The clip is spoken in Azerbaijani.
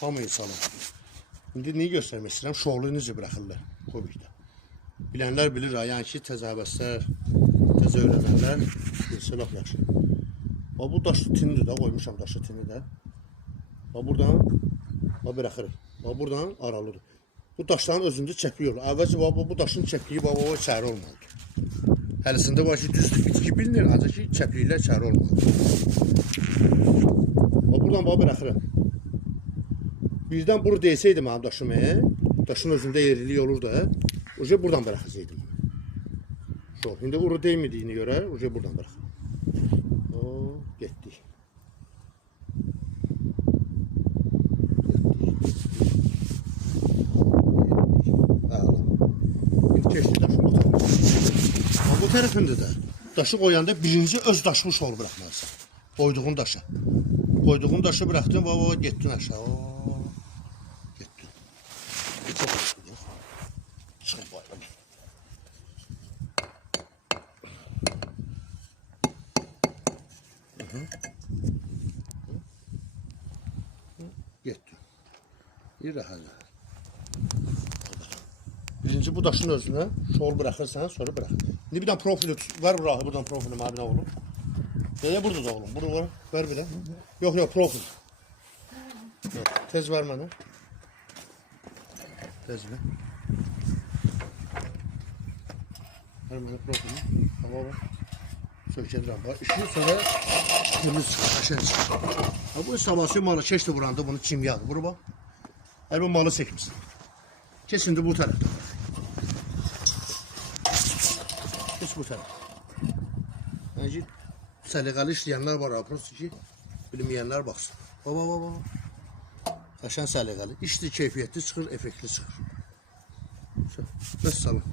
Hamıyı salın. İndi neyi göstərmək istəyirəm? Şoğlu necə buraxırlar Coviddə. Bilənlər bilir, yəni ki, təzə həvəslər, təzə öyrənənlər bilsə lap yaxşı. Bu daşlı tinidir də, qoymuşam daşlı tini də. Buradan buraxırıq. Buradan aralıdır. Bu daşların özündə çəplik olur. Əvvəlcə bu daşın çəpliyi içəri olmalıdır. Həlisində var ki, düzdür bitki bilinir, ancaq ki, çəpliklər içəri olmalıdır. Buradan buraxırıq. Birdən bunu deysəydi mənim daşımı, daşın özündə yerlilik olur da, uca buradan bıraxacaqdım. İndi uru deymədiyini görə, uca buradan bıraxır. Getdik. İndi keçdi daşı bu tərəfində. Bu tərəfində də daşı qoyanda birinci öz daşını şol bıraxmalısan. Qoyduğun daşa. Qoyduğun daşı bıraxdın, getdin aşağı. Getdim. Bir rahat. Birinci bu daşın özünə şol bırakırsan, sonra bırak. İndi bir dənə profili var, buradan profili məbinə olur. Burada da olur. Burada var. Ver bir də. Yox, profil. Tez ver mənə. Tez ver. Ver mənə profili. Tamam. Sökədirəm. İşini sonra temiz çıxır, aşağı çıxır. Bu sabahsı malı keçdi vuranda bunu kimyadır. Bura bax. Bu malı çəkmişsin. Keç indi bu tərəfdə. Keç bu tərəfdə. Yəni səliqəli işləyənlər var, prosta ki, bilməyənlər baxsın. Baba. Qaşan səliqəli. İşli, keyfiyyətli çıxır, effektli çıxır. Vəssalam.